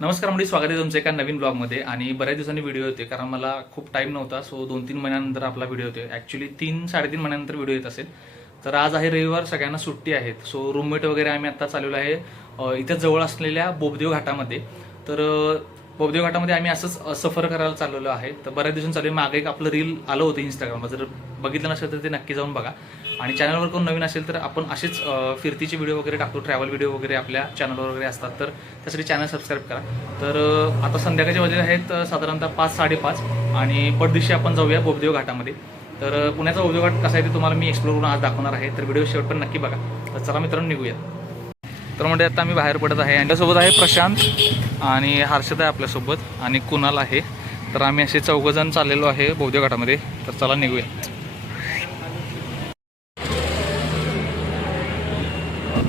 नमस्कार म्हणजे स्वागत आहे तुमचं एका नवीन ब्लॉगमध्ये आणि बऱ्याच दिवसांनी व्हिडिओ होते कारण मला खूप टाईम नव्हता सो दोन तीन महिन्यानंतर आपला व्हिडिओ होते ॲक्च्युली तीन साडेतीन महिन्यानंतर व्हिडिओ येत असेल. तर आज आहे रविवार सगळ्यांना सुट्टी आहेत. सो रूममेट वगैरे आम्ही आता चालवलो आहे इथं जवळ असलेल्या बोबदेव घाटामध्ये. तर बोबदेव घाटामध्ये आम्ही असंच सफर करायला चाललेलो आहे. तर बऱ्याच दिवसांनी चालू मागे एक आपलं रील आलं होतं इंस्टाग्रामवर जर बघितलं नसेल तर ते नक्की जाऊन बघा. आणि चॅनलवर कोण नवीन असेल तर आपण असेच फिरतीचे व्हिडिओ वगैरे टाकतो ट्रॅव्हल व्हिडिओ वगैरे आपल्या चॅनलवर वगैरे असतात तर त्यासाठी चॅनल सबस्क्राईब करा. तर आता संध्याकाळचे वाजले आहेत साधारणतः पाच साडेपाच आणि पटदिवशी आपण जाऊया बोबदेव घाटामध्ये. तर पुण्याचा बोबदेव घाट कसा आहे ते तुम्हाला मी एक्सप्लोर करून आज दाखवणार आहे तर व्हिडिओ शेवट पण नक्की बघा. तर चला मित्रांनो निघूया तर म्हणजे आता आम्ही बाहेर पडत आहे यांच्यासोबत आहे प्रशांत आणि हर्षद आहे आपल्यासोबत आणि कुणाल आहे. तर आम्ही असे चौघजण चाललेलो आहे बौद्ध घाटामध्ये. तर चला निघूया.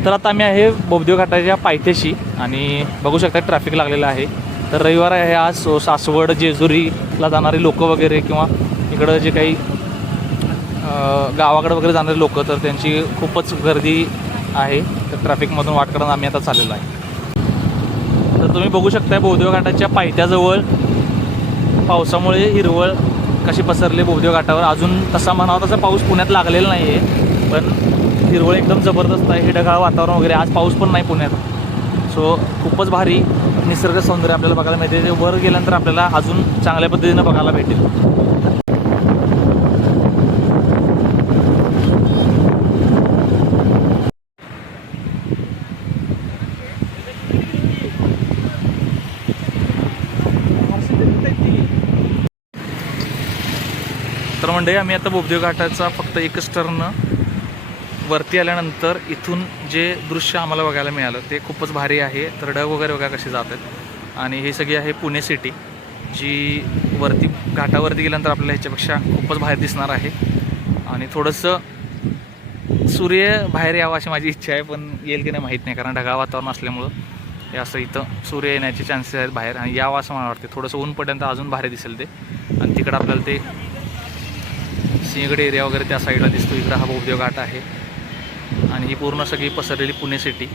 तर आता आम्ही आहे बोबदेव घाटाच्या पायथ्याशी आणि बघू शकता ट्रॅफिक लागलेलं आहे. तर रविवार आहे आज सासवड जेजुरीला जाणारे लोक वगैरे किंवा इकडं जे काही गावाकडे वगैरे जाणारे लोक तर त्यांची खूपच गर्दी आहे. तर ट्रॅफिकमधून वाट करत आम्ही आता चाललेलो आहे. तर तुम्ही बघू शकता बोबदेव घाटाच्या पायथ्याजवळ पावसामुळे हिरवळ कशी पसरली बोबदेव घाटावर. अजून तसा म्हणावा तसा पाऊस पुण्यात लागलेला नाही आहे पण हिरवळ एकदम जबरदस्त आहे. हे ढगाळ वातावरण वगैरे आज पाऊस पण नाही पुण्यात. सो खूपच भारी निसर्ग सौंदर्य आपल्याला बघायला मिळते. ते वर गेल्यानंतर आपल्याला अजून चांगल्या पद्धतीनं बघायला भेटेल. तर म्हणजे आम्ही आता बोबदेव घाटाचा फक्त एकच टर्न वरती आल्यानंतर इथून जे दृश्य आम्हाला बघायला मिळालं ते खूपच भारी आहे. तर ढग वगैरे वगैरे कसे जात आहेत. आणि हे सगळी आहे पुणे सिटी जी वरती घाटावरती गेल्यानंतर आपल्याला ह्याच्यापेक्षा खूपच बाहेर दिसणार आहे. आणि थोडंसं सूर्य बाहेर यावा अशी माझी इच्छा आहे पण येईल की नाही माहीत नाही कारण ढगाळ वातावरण असल्यामुळं. हे असं इथं सूर्य येण्याचे चान्सेस आहेत बाहेर आणि यावं असं मला वाटते थोडंसं ऊनपर्यंत अजून भारी दिसेल ते. आणि तिकडं आपल्याला ते सिंहगड एरिया वगैरे त्या साईडला दिसतो. इकडं हा बोबदेव घाट आहे. आणि ही पूर्ण सगळी पसरलेली पुणे सिटी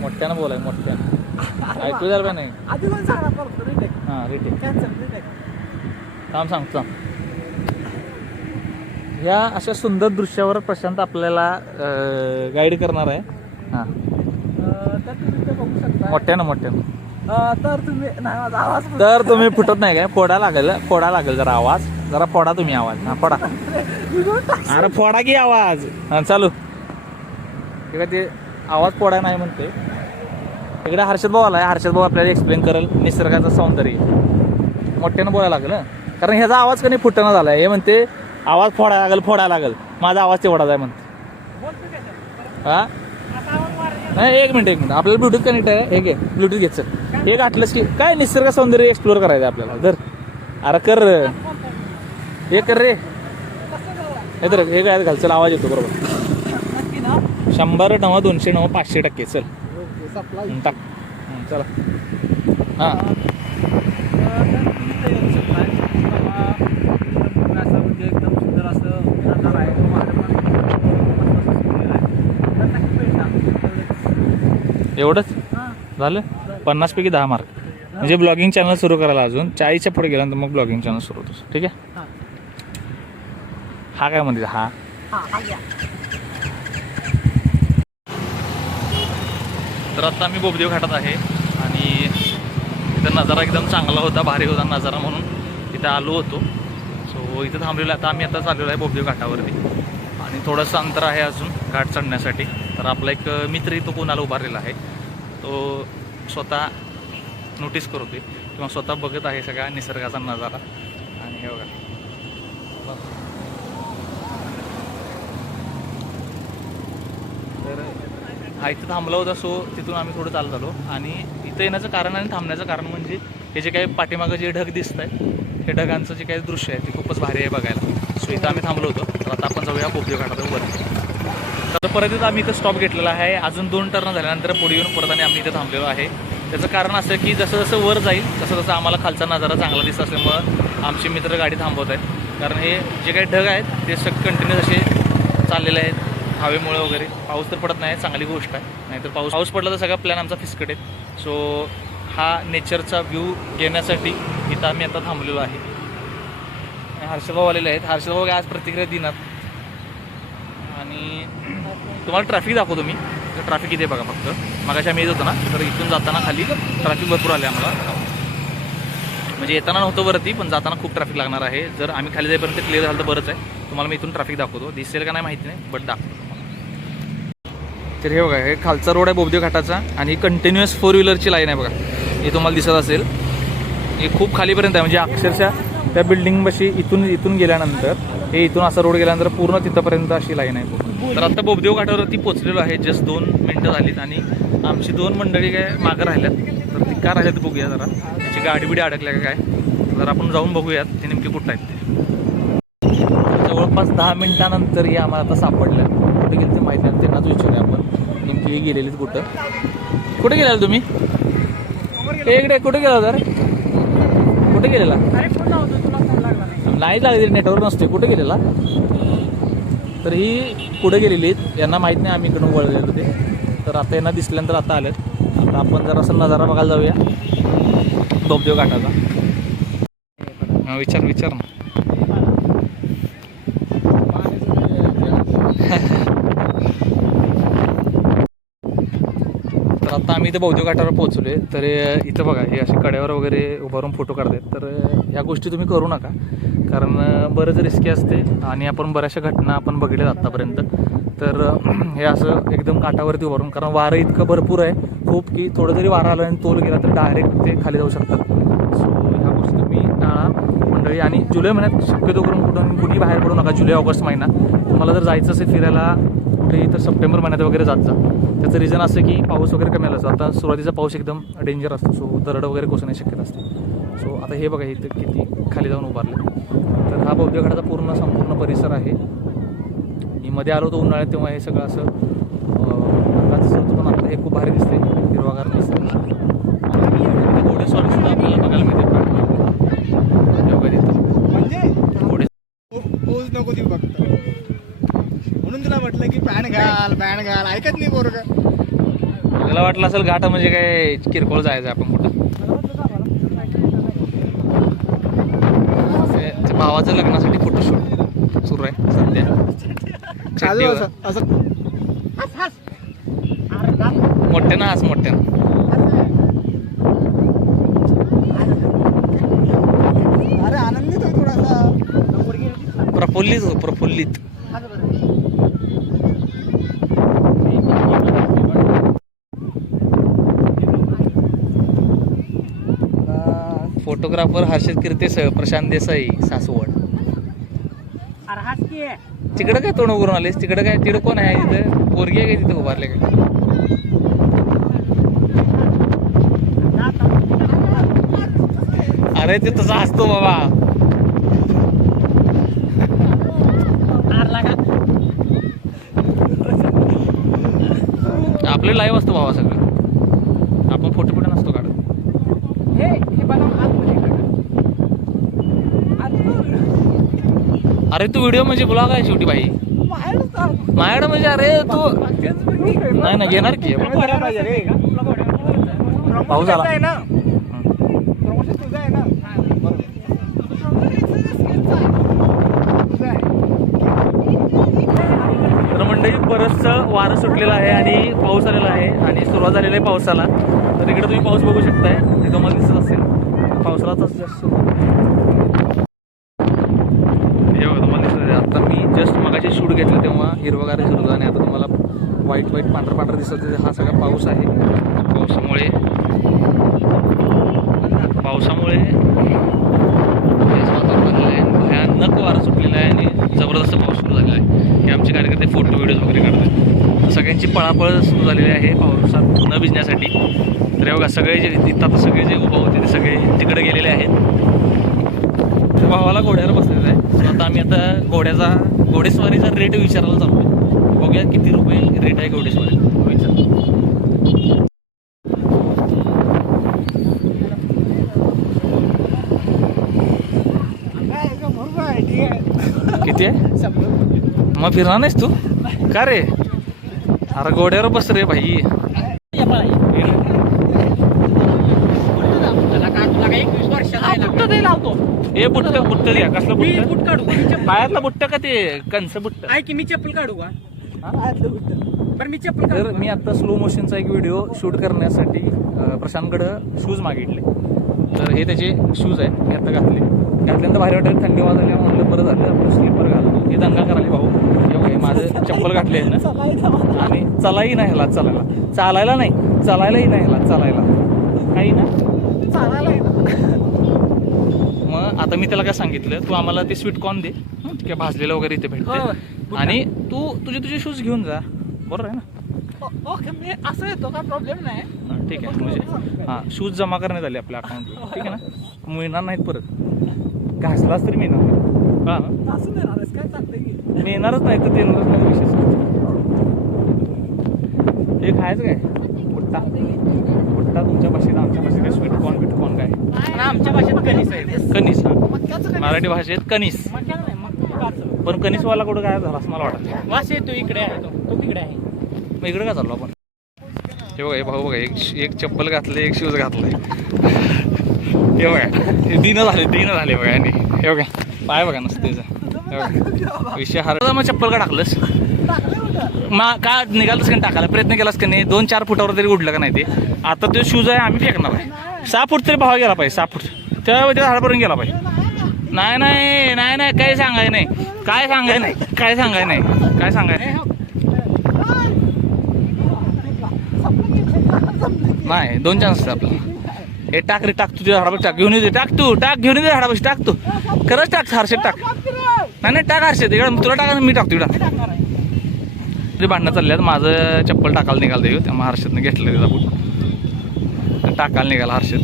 मोठ्यानं बोलाय मोठ्यानं. ऐकू का नाही? सांगा हां रिटेक थांब सांगतो थांब. ह्या अशा सुंदर दृश्यावर प्रशांत आपल्याला गाईड करणार आहे. हां. तर तुम्ही ते बघू शकता. मोठ्यानं मोठ्यानं. अं, तर तुम्ही नाही माझा आवाज तर तुम्ही फुटत नाही काय? फोडा लागेल फोडा लागेल जरा आवाज. जरा फोडा तुम्ही आवाज. हां फोडा. अरे फोडा की आवाज. हां चालू. इकडे ते आवाज फोडा नाही म्हणते. इकडे हर्षद भाऊ आलाय. हर्षद भाऊ आपल्याला एक्सप्लेन करेल निसर्गाचं सौंदर्य. मोठ्यानं बोलायला लागेल. कारण ह्याचा आवाज कधी फुटणं झालाय? हे म्हणते आवाज फोडायला लागेल फोडायला लागेल. माझा आवाज तेवढाच आहे म्हणते. हा? नाही एक मिनिट एक मिनिट. आपल्याला ब्लूटूथ कनेक्ट आहे. हे घे ब्लूटूथ घ्यायचं हे घातलंस की काय निसर्ग सौंदर्य एक्सप्लोर करायचं आपल्याला? जर अरे कर. हे कर रे. हे तर हे काय घाल. चल आवाज येतो बरोबर. शंभर नव दोनशे नव पाचशे टक्के. चल. टाक. चला. हां असं म्हणजे एकदम सुंदर असं नजारा आहे तो वारं पण मस्त असं सुटलेलं आहे. तर नक्की भेटा. एवढंच. हां. झालं? पन्नास पैकी दहा मार्क म्हणजे ब्लॉगिंग चॅनल सुरू करायला अजून. चाळीसच्या पुढे गेल्यानंतर मग ब्लॉगिंग चॅनल सुरू होतं. ठीक आहे? हां. हा काय म्हणते? हा. हां, हां. तर आता आम्ही बोबदेव घाटात आहे आणि इथं नजारा एकदम चांगला होता. भारी होता नजारा म्हणून इथं आलो होतो. सो इथं थांबलेलो आहे. आता आम्ही आता चाललेलो आहे बोबदेव घाटावरती. आणि थोडंसं अंतर आहे अजून घाट चढण्यासाठी. तर आपला एक मित्र इथं कोणाला उभारलेला आहे तो स्वतः नोटीस करतो किंवा स्वतः बघत आहे सगळा निसर्गाचा नजारा. आणि हे बघा. तर हा इथं थांबला होता सो तिथून आम्ही थोडं चालत आलो. आणि इथं येण्याचं कारण आणि थांबण्याचं कारण म्हणजे हे जे काही पाठीमागं जे ढग दिसत आहे हे ढगांचं जे काही दृश्य आहे ते खूपच भारी आहे बघायला. सो इथं आम्ही थांबलो होतो. तर आता आपण जाऊया बोबदेव घाटात वर तर परत इथं आम्ही इथं स्टॉप घेतलेला आहे. अजून दोन टर्न झाल्यानंतर पुढे येऊन परत आणि आम्ही इथं थांबलेलो आहे. त्याचं कारण असं की जसं जसं वर जाईल तसं तसं आम्हाला खालचा नजारा चांगला दिसत असल्यामुळं आमचे मित्र गाडी थांबवत आहेत. कारण हे जे काही ढग आहेत ते सग कंटिन्यूस असे चाललेले आहेत हवेमुळे वगैरे. पाऊस तर पडत नाही चांगली गोष्ट आहे. नाहीतर पाऊस पाऊस पडला तर सगळा प्लॅन आमचा फिसकट आहे. सो हा नेचरचा व्ह्यू घेण्यासाठी इथं आम्ही आता थांबलेलो आहे. हर्षभाऊ आलेले आहेत. हर्षभाऊ आज प्रतिक्रिया देणार? आणि तुम्हाला ट्रॅफिक दाखवतो मी. तर ट्रॅफिक इथे बघा फक्त. मगाशी आम्ही येत होतो ना तर इथून जाताना खाली ट्रॅफिक भरपूर आले आम्हाला. म्हणजे येताना नव्हतं वरती पण जाताना खूप ट्रॅफिक लागणार आहे. जर आम्ही खाली जाईपर्यंत क्लिअर झालं तर बरंच आहे. तुम्हाला मी इथून ट्रॅफिक दाखवतो. दिसेल का नाही माहिती नाही बट दाखवतो तुम्हाला. तर हे बघा हे खालचा रोड आहे बोबदेव घाटाचा आणि कंटिन्युअस फोर व्हीलरची लाईन आहे बघा. हे तुम्हाला दिसत असेल. हे खूप खालीपर्यंत आहे. म्हणजे अक्षरशः त्या बिल्डिंगपाशी इथून इथून गेल्यानंतर हे इथून असा रोड गेल्यानंतर पूर्ण तिथंपर्यंत अशी लाईन आहे. तर आता बोबदेव घाटावरती पोचलेलो आहे जस्ट दोन मिनटं झालीत आणि आमची दोन मंडळी काय मागं राहिल्यात. तर ती का राहिल्यात बघूया जरा. त्याची गाडी बिडी अडकल्या का काय? तर आपण जाऊन बघूयात ते नेमके कुठं आहेत ते. जवळपास दहा मिनिटानंतर हे आम्हाला आता सापडलं. कुठे गेलं ते माहिती नाही त्यांनाच विचारूया आपण. नेमकी हे गेलेलीत कुठं? कुठे गेलेला तुम्ही? हे इकडे कुठे गेला तर कुठे गेलेला अरे फोन लावतो तुला फोन लागला नाही नाही नेटवर्क नसते कुठे गेलेला? तर ही पुढे गेलेली यांना माहीत नाही आम्ही इकडून वळलेलो ते. तर आता यांना दिसल्यानंतर आता आलेत. आता आपण जरा असं नजारा बघायला जाऊया. बोबदेव घाटाचा. विचार विचार ना. तर आता आम्ही इथं बौद्ध घाटावर पोहोचलोय. तर इथं बघा हे असे कड्यावर वगैरे उभारून फोटो काढतात तर ह्या गोष्टी तुम्ही करू नका. कारण बरंच रिस्की असते आणि आपण बऱ्याचशा घटना आपण बघितल्या आत्तापर्यंत तर हे असं एकदम काठावरती उभारून कारण वारं इतकं भरपूर आहे खूप की थोडं जरी वारं आलं आणि तोल गेला तर डायरेक्ट ते खाली जाऊ शकतात. सो ह्या गोष्टी तुम्ही टाळा मंडळी. आणि जुलै महिन्यात शक्यतो करून कुठून कुठेही बाहेर पडू नका जुलै ऑगस्ट महिना. तुम्हाला जर जायचं असेल फिरायला कुठेही तर सप्टेंबर महिन्यात वगैरे जात जा. त्याचं रिझन असं की पाऊस वगैरे कमी आला असतो. आता सुरुवातीचा पाऊस एकदम डेंजर असतो. सो दरड वगैरे कोसण्याची शक्यता असते. सो आता हे बघा इथं किती खाली जाऊन उभारले. हा बौद्ध घाटाचा पूर्ण संपूर्ण परिसर आहे. मी मध्ये आलो होतो उन्हाळ्यात तेव्हा हे सगळं असं ढगाचं होतं पण आता हे खूप भारी दिसते हिरवागार दिसते सुद्धा आपल्याला बघायला मिळते म्हणजे? नको देऊ फक्त. म्हणून तुला म्हटलं की पॅन घाल पॅन घाल. ऐकत नाही पोरग. मला वाटलं असेल घाटा म्हणजे काय किरकोळ जायचं आपण कुठं ते- ते भावाचं लग्नासाठी फोटोशूट सुरू आहे सध्या चालू. असं असं हस, हस. अरे का? मोठ्यानं मोठ्यानं अरे आनंदित होय थोडासा प्रफुल्लित हो प्रफुल्लित फोटोग्राफर हर्षद कीर्तेसह प्रशांत देसाई सासवड. तिकडं काय तोंड उघडून आलेस? तिकडं काय तिकडं कोण आहे तिथं पोरगी आहे का तिथं उभारले काय अरे ते तसा असतो बाबा. आपले लाईव्ह असतो बाबा सगळं. आपण फोटो फोटो नसतो काढत हे हे बदाम आतमध्ये टाका. आतमध्ये. अरे तू व्हिडिओ म्हणजे ब्लॉग आहे शेवटी बाई जाऊ. माझ्याकडे म्हणजे अरे तू नाही ना घेणार की? पाऊस आला. तर मंडळी बरंचसं वारं सुटलेलं आहे आणि पाऊस आलेला आहे आणि सुरुवात झालेली आहे पावसाला. तर इकडे तुम्ही पाऊस बघू शकताय. ते तुम्हाला दिसत असेल. पावसाळाच जास्त हे बघा तुम्हाला दिसत आहे आता मी जस्ट मगाशी शूट घेतलं तेव्हा हिरवगार दिसत आणि आता तुम्हाला व्हाईट व्हाईट पांढरं पांढरं दिसत हा सगळा पाऊस आहे. पावसामुळे. पावसामुळे आहे. भयानक वारा सुटलेला आहे आणि जबरदस्त पाऊस सुरू झालेला आहे. हे आमचे कार्यकर्ते फोटो व्हिडिओज वगैरे काढतात. सगळ्यांची पळापळ सुरू झालेली आहे पावसात न भिजण्यासाठी. तर हे बघा सगळे जे तिथं आता सगळे जे उभा होते ते सगळे तिकडे गेलेले आहेत. तर भावाला घोड्यावर बसलेलं आहे. आता आम्ही आता घोड्याचा घोडेस्वारीचा रेट विचारायला चालू आहे बघूया किती रुपये रेट आहे घोडेस्वारी. किती आहे? मग फिरणार नाहीस तू? का रे? अरे घोड्यावर बस रे भाई. ए बुट्ट बुट्ट द्या कसलं मी बुट्ट? बुट काढू? मी चप्पल- पायातलं बुट्ट का ते कंस बुट्ट? आहे की मी चप्पल काढू का. बरं मी चप्पल तर काढू मी आता स्लो मोशनचा एक व्हिडिओ शूट करण्यासाठी अं, प्रशांतकडं शूज मागितले. तर हे त्याचे शूज आहेत मी आता घातले. घातल्यानंतर बाहेर वाटेल थंडी वाजल्या म्हणलं बरं झालं आपलं स्लीपर घालतो. हे दंगा करायला भाऊ. एवढं हे माझं चप्पल घातले आहेत ना. आणि चलाही नाही ह्याला चालायला. चालायला नाही चालायलाही नाही ह्याला चालायला. काही ना? चालायला आता मी त्याला काय सांगितलं तू आम्हाला ते स्वीट कॉर्न दे. हं, आहे भाजलेलं वगैरे इथे हो, भेटते. आणि तू तुझे तुझे शूज घेऊन जा. बरोबर आहे ना? ओके मी असं येतो का प्रॉब्लेम नाही. हां ठीक आहे म्हणजे हां शूज जमा करण्यात आले आपल्या अकाउंटला ठीक आहे ना? मिळणार नाहीत परत. घासलाच तरी मिळणार हां. मिळणारच नाही तर देणारच नाही विशेष हे खायचं काय? बुट्टा बुट्टा तुमच्या भाषेत आमच्या भाषेत स्वीट कॉर्न काय? पण आमच्या भाषेत कणीस आहे. कणीस. मराठी भाषेत कनिस. पण कनिसवाला कुठं काय झाला असं मला वाटतं. वास येतो इकडे आहे तो. तो तिकडे आहे. मग इकडे काय चाललो आपण? हे बघा हे भाऊ बघा एक एक चप्पल घातले एक शूज घातलाय. हे बघा हे दिन झाले दिन झाले बघा यांनी. हे बघा पाय बघा नसतेच विषय हरला मग चप्पल का टाकलंस? मा का निघालतस का टाकायला? प्रयत्न केलास का नाही? दोन चार फुटावर तरी उडलं का नाही ते? आता ते शूज आहे आम्ही फेकणार आहे. सहा फूट तरी भावा गेला पाहिजे सहा फूट त्या त्या झाडापर्यंत गेला पाहिजे. नाही नाही नाही नाही काही सांगाय नाही. काय सांगाय नाही काय सांगाय नाही. काय सांगाय नाही. दोन चान्स असतात आपल्याला हे टाक रे टाक तुझ्या झाडापाशी टाक. घेऊन येते टाक तू टाक घेऊन येते झाडापाशी टाक तू. खरंच टाक हर्षद टाक. नाही नाही टाक हर्षद. इकडं तुला टाका मी टाकतो इकडं तरी भांडणं चालल्यात माझं चप्पल टाकायला निघालं देऊ त्यामुळे हर्षदने घेतलं त्याचा बुट टाकायला निघाला हर्षद.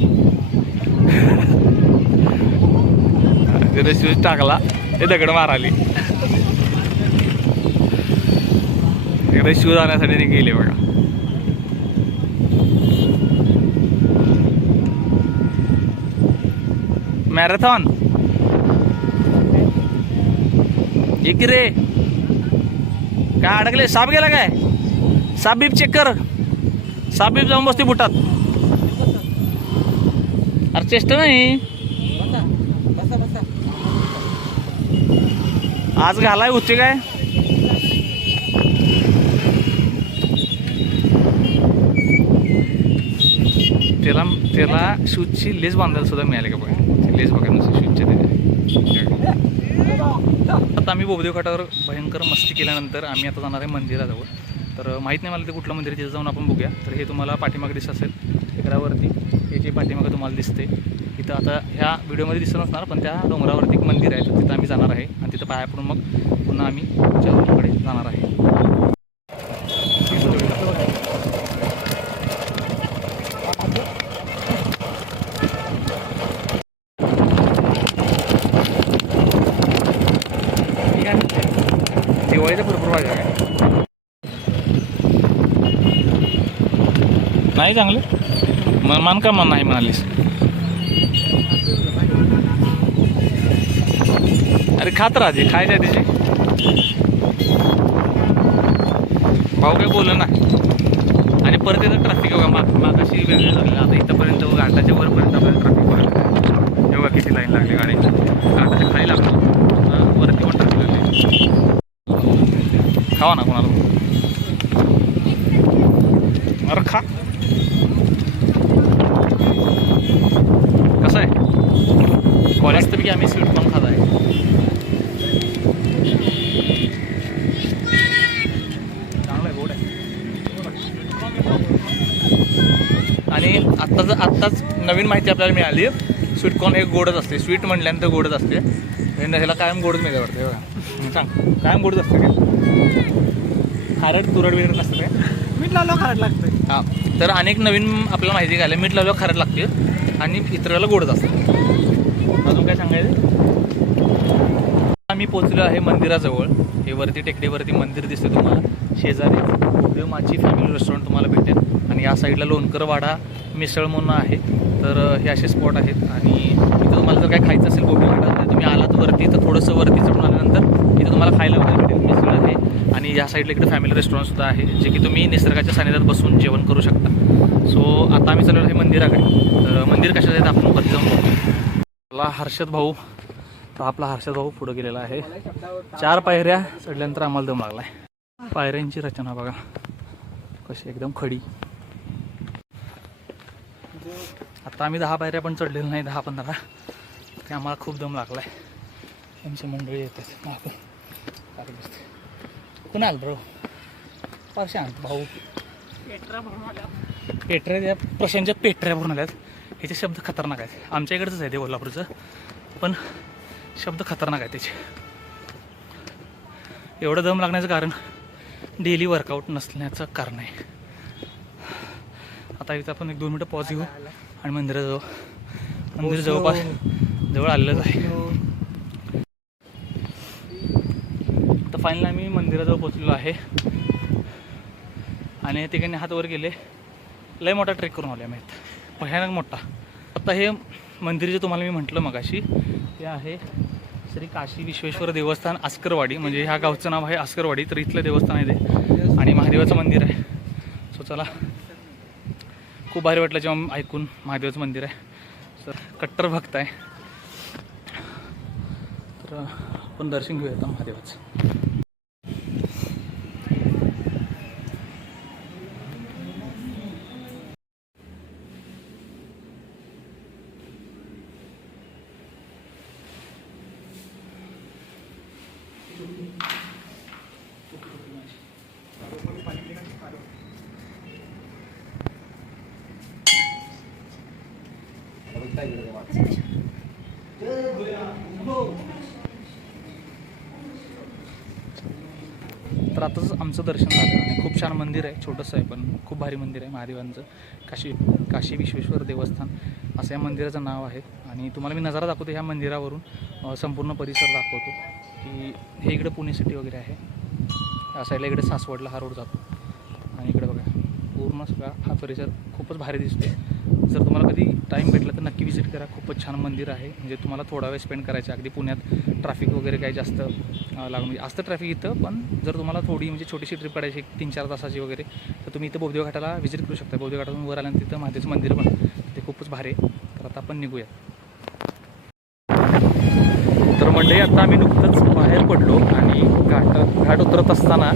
तिथे शूज टाकला ते दगड माराली तिकडे शूज आणण्यासाठी ते गेले बघा. मॅरेथॉन. एक रे? काय अडकले? साप गेला काय? साप बीप चेक कर. साप बीप जाऊन बसते बुटात. अरे चेष्ट नाही. आज घालाय होते काय? त्याला त्याला शूजची लेस बांधायला सुद्धा मिळाली का बघा? लेस बघा नुसती शूजच्या त्याच्या आता आम्ही बोबदेव घाटावर भयंकर मस्ती केल्यानंतर आम्ही आता जाणार आहे मंदिराजवळ. तर माहीत नाही मला ते कुठलं मंदिर तिथे जाऊन आपण बघूया. तर हे तुम्हाला पाठीमागे दिसत असेल टेकडावरती हे जे पाठीमागे तुम्हाला दिसते. इथं आता ह्या व्हिडिओमध्ये दिसत नसणार पण त्या डोंगरावरती एक मंदिर आहे. तर तिथं आम्ही जाणार आहे. आणि तिथं पाया पडून मग पुन्हा आम्ही कडे जाणार आहे. ठीक आहे दिवाळीचा भरपूर भाज्या आहे. नाही चांगले? मग मान का मन नाही म्हणालीस? अरे खात राहते खायच्या तिचे भाऊ काय बोल ना. आणि परत येतं ट्रॅफिक बघा माग मागाशी वेगळं झालेलं आता इथंपर्यंत घाटाच्या वरपर्यंत आपल्याला ट्रॅफिक बघा. तेव्हा किती लाईन लागली गाडी. घाटाच्या खाली लागतो वरती पण ट्रॅफिक लागली. खावा ना कोणाला. अरे खा कसं तर आम्ही स्वीट कॉर्न खात आहे. चांगलं गोड आहे. आणि आत्ताच आत्ताच नवीन माहिती आपल्याला मिळाली. स्वीटकॉर्न हे गोडच असते. स्वीट म्हटल्यानंतर गोडच असते. ह्याला कायम गोडच मिळते वाटते बघा. सांग. कायम गोडच असते काय खारट तुरट वगैरे नसतं काय मीठ लावलं खारट लागतंय. हां. तर अनेक नवीन आपल्याला माहिती घ्यायला मीठ लावल्यावर खारट लागते. आणि इतराला गोडच असतं. अजून काय सांगायचं? आम्ही पोचलो आहे मंदिराजवळ. हे वरती टेकडीवरती मंदिर दिसते तुम्हाला. शेजारी माझी माची फॅमिली रेस्टॉरंट तुम्हाला भेटेल. आणि या साईडला लोणकरवाडा मिसळ म्हणून आहे. तर हे असे स्पॉट आहेत. आणि इथं तुम्हाला जर काय खायचं असेल गोबी वाडा तर तुम्ही आलात वरती तर थोडंसं वरती चढून आल्यानंतर इथं तुम्हाला खायला वगैरे भेटेल मिसळ आहे. आणि या साईडला इकडे फॅमिली रेस्टॉरंटसुद्धा आहे जे की तुम्ही निसर्गाच्या सानिध्यात बसून जेवण करू शकता. सो आता आम्ही चाललो आहे मंदिराकडे. तर मंदिर कशाचं आहे आपण परत जाऊन हर्षद भाऊ. तर आपला हर्षद भाऊ पुढे गेलेला आहे. चार पायऱ्या चढल्यानंतर आम्हाला दम लागलाय. पायऱ्यांची रचना बघा. कशी एकदम खडी. आता आम्ही दहा पायऱ्या पण चढलेलो नाही दहा पंधरा. तरी आम्हाला खूप दम लागलाय. आमची मंडळी बसते. कुणाल ब्रो फार शांत भाऊ. पेटऱ्या त्या प्रशांतच्या पेटऱ्या भरून आल्यात. ह्याचे शब्द खतरनाक आहेत. आमच्या इकडचंच आहे ते कोल्हापूरचं. पण शब्द खतरनाक आहे त्याचे. एवढं दम लागण्याचं कारण डेली वर्कआउट नसण्याचं कारण आहे. आता इथं आपण एक दोन मिनटं पॉज घेऊ आणि मंदिराजवळ मंदिर जवळपास जवळ आलेलंच आहे. तर फायनली आम्ही मंदिराजवळ पोचलेलो आहे. आणि ठिकाणी हात वर गेले. लय मोठा ट्रेक करून आले आम्ही. भयानक मोठा. आता हे मंदिर जे तुम्हाला मी म्हटलं मगाशी ते आहे श्री काशी विश्वेश्वर देवस्थान आस्करवाडी म्हणजे ह्या गावचं नाव आहे आस्करवाडी तर इथलं देवस्थान आहे ते. आणि महादेवाचं मंदिर आहे. सो चला. खूप भारी वाटलं जेव्हा ऐकून महादेवाचं मंदिर आहे. सर कट्टर भक्त आहे. तर आपण दर्शन घेऊया आता महादेवाचं. तर आताच आमचं दर्शन झालं आणि खूप छान मंदिर आहे छोटंसं आहे पण खूप भारी मंदिर आहे महादेवांचं. काशी काशी विश्वेश्वर देवस्थान असं या मंदिराचं नाव आहे. आणि तुम्हाला मी नजारा दाखवतो ह्या मंदिरावरून. संपूर्ण परिसर दाखवतो की हे इकडे पुणे सिटी वगैरे आहे. या साईडला इकडे सासवडला हा रोड जातो. आणि इकडे बघा पूर्ण सगळा हा परिसर खूपच भारी दिसतो जर तुम्हाला कधी टाईम भेटला तर नक्की विजिट करा. खूपच छान मंदिर आहे. म्हणजे तुम्हाला थोडा वेळ स्पेंड करायचा. अगदी पुण्यात ट्रॅफिक वगैरे काही जास्त लागून म्हणजे असतं ट्रॅफिक इथं पण जर तुम्हाला थोडी म्हणजे छोटीशी ट्रिप काढायची तीन चार तासाची वगैरे तर तुम्ही इथं बौद्ध घाटाला व्हिजिट करू शकता. बौद्ध घाटातून वर आल्यानंतर तिथं महादेवचं मंदिर पण ते खूपच भारी आहे. तर आता आपण निघूया. तर मंडळी आता आम्ही नुकतंच बाहेर पडलो आणि घाट घाट उतरत असताना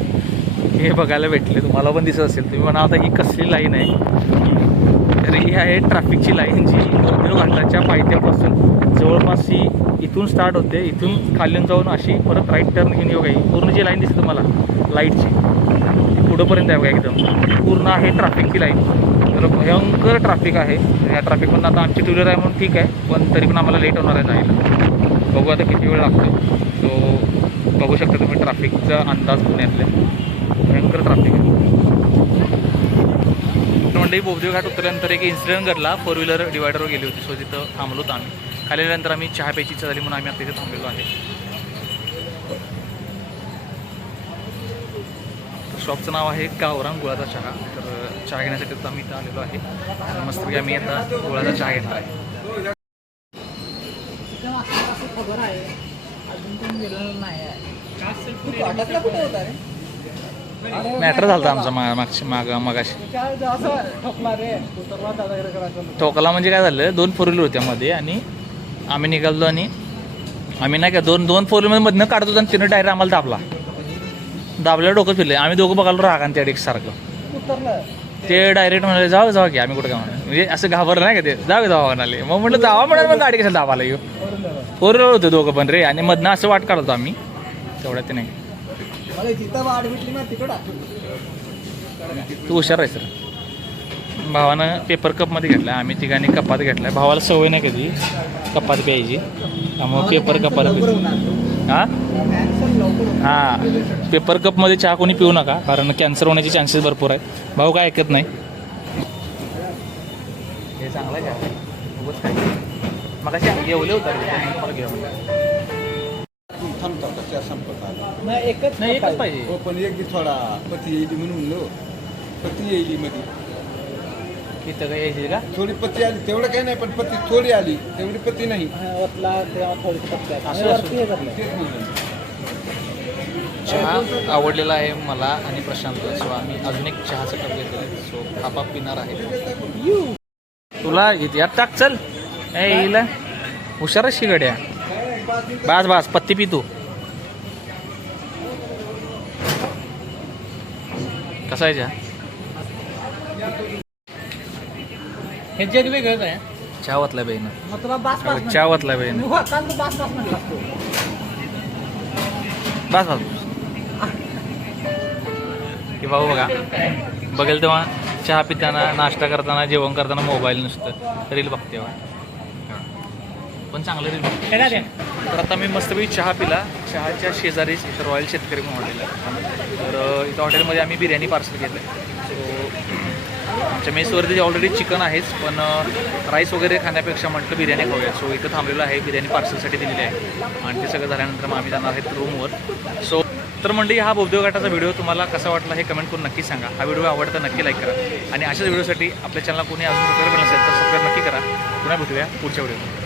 हे बघायला भेटले. तुम्हाला पण दिसत असेल. तुम्ही म्हणा आता ही कसली लाईन आहे? आहे ट्रॅफिकची लाईन जी बौद्ध घाटाच्या पायथ्यापासून. जवळपास ही इथून स्टार्ट होते. इथून खालून जाऊन अशी परत राईट टर्न घेऊन येऊ ही पूर्ण जी लाईन दिसते तुम्हाला लाईटची ती पुढंपर्यंत आहे बघा एकदम. पूर्ण आहे ट्रॅफिकची लाईन. तर भयंकर ट्रॅफिक आहे. ह्या ट्रॅफिकमधून आता आमची टू व्हीलर आहे म्हणून ठीक आहे. पण तरी पण आम्हाला लेट होणार आहे जायला. बघू आता किती वेळ लागतो. तो बघू शकता तुम्ही ट्रॅफिकचा अंदाज पुण्यातले. भयंकर ट्रॅफिक आहे. मंडळी बोबदेव घाट उतरल्यानंतर एक इन्सिडेंट घडला. फोर व्हीलर डिवायडरवर गेली होती. सो तिथं थांबलो होतो आम्ही. खाली आल्यानंतर आम्ही चहा प्यायची इच्छा झाली म्हणून आम्ही आता इथे थांबलेलो आहे. शॉपचं नाव आहे गावराम गुळाचा चहा. तर चहा घेण्यासाठी आम्ही इथं आलेलो आहे. तर मस्तपैकी आम्ही आता गुळाचा चहा घेतला आहे. खबर आहे. अजून गेलेलं नाही आहे तू वाटतला कुठे होता रे अरे मॅटर झाला आमचा मा माग मगाशी. ठोकला रे म्हणजे काय झालं दोन फोर व्हीलर होत्या मध्ये आणि आम्ही निघालो आणि आम्ही नाही का दोन दोन फोर व्हीलर मधनं काढत होतो आणि तिनं डायरेक्ट आम्हाला दाबला. दाबल्या डोकं फिरले. आम्ही दोघं बघायला राग आणि त्या सारखं. ते डायरेक्ट म्हणाले जाऊ जाऊ की आम्ही कुठं काय म्हणा? म्हणजे असं घाबरलं नाही का ते? जाऊ जाऊ म्हणाले. मग म्हटलं जावा म्हणाल मग गाडी कशाला दाबाला येऊ? फोर व्हीलर होते दोघं पण रे. आणि मधनं असं वाट काढतो आम्ही. तेवढ्या ते नाही. मला जिथं वाट भेटली ना तिकडं तू हुशार आहे सर. भावानं पेपर कपमध्ये घेतला आम्ही तिघांनी कपात घेतला भावाला सवय नाही कधी कपात प्यायची. त्यामुळे पेपर कपात हां? हां. पेपर कपमध्ये चहा कोणी पिऊ नका कारण कॅन्सर होण्याचे चान्सेस भरपूर आहेत. भाऊ काय ऐकत नाही? हे चांगलं आहे मग होतात चहा संपत आला नाही एकच नाही एकच पाहिजे. हो पण एक थोडा पती येईल म्हणून म्हणलो पती येईल मध्ये. इथं काय यायची का? थोडी पती आली तेवढं काही नाही पण पती थोडी आली तेवढी पती नाही. हा, वतला तेव्हा थोडी पत्ते आहेत. आणि असं- वरती हे धरलं. तेच म्हणलं. चहा आवडलेला आहे मला आणि प्रशांत सो आम्ही अजून एक चहाचं कप घेतलेलं आहे. सो खापा पिणार आहे. तुला यात टाक चल. ए हिला. हुशारच शिगड्या बास बास पत्ती पी तू. कसा आहे चहा हे जग वेगळंच आहे. चहा वातला बहिण मग तुला बास बास. हो, काल तू बास बास म्हणला तू बस बस. की भाऊ बघा बघेल तेव्हा चहा पिताना नाश्ता करताना जेवण करताना मोबाईल नुसतं. रील बघते तेव्हा. पण चांगलं रील हे काय ते? तर आता मी मस्तपैकी चहा पिला. चहाच्या शेजारीच इथं रॉयल शेतकरी म्हणून हॉटेल आहे. तर इथं हॉटेलमध्ये आम्ही बिर्याणी पार्सल घेतलं सो आमच्या मेसवरती ऑलरेडी चिकन आहेच पण राईस वगैरे खाण्यापेक्षा म्हटलं बिर्याणी खाऊया. सो इथं थांबलेलं आहे बिर्याणी पार्सलसाठी दिलेली आहे. आणि ते सगळं झाल्यानंतर मग आम्ही जाणार आहेत रूमवर सो तर मंडळी हा बौद्ध घाटाचा व्हिडिओ तुम्हाला कसा वाटला हे कमेंट करून नक्की सांगा. हा व्हिडिओ आवडता नक्की लाईक करा. आणि अशाच व्हिडिओसाठी आपल्या चॅनलला कोणी अजून सबस्क्राईब नसेल तर सबस्क्राईब नक्की करा. पुन्हा भेटूया पुढच्या व्हिडिओ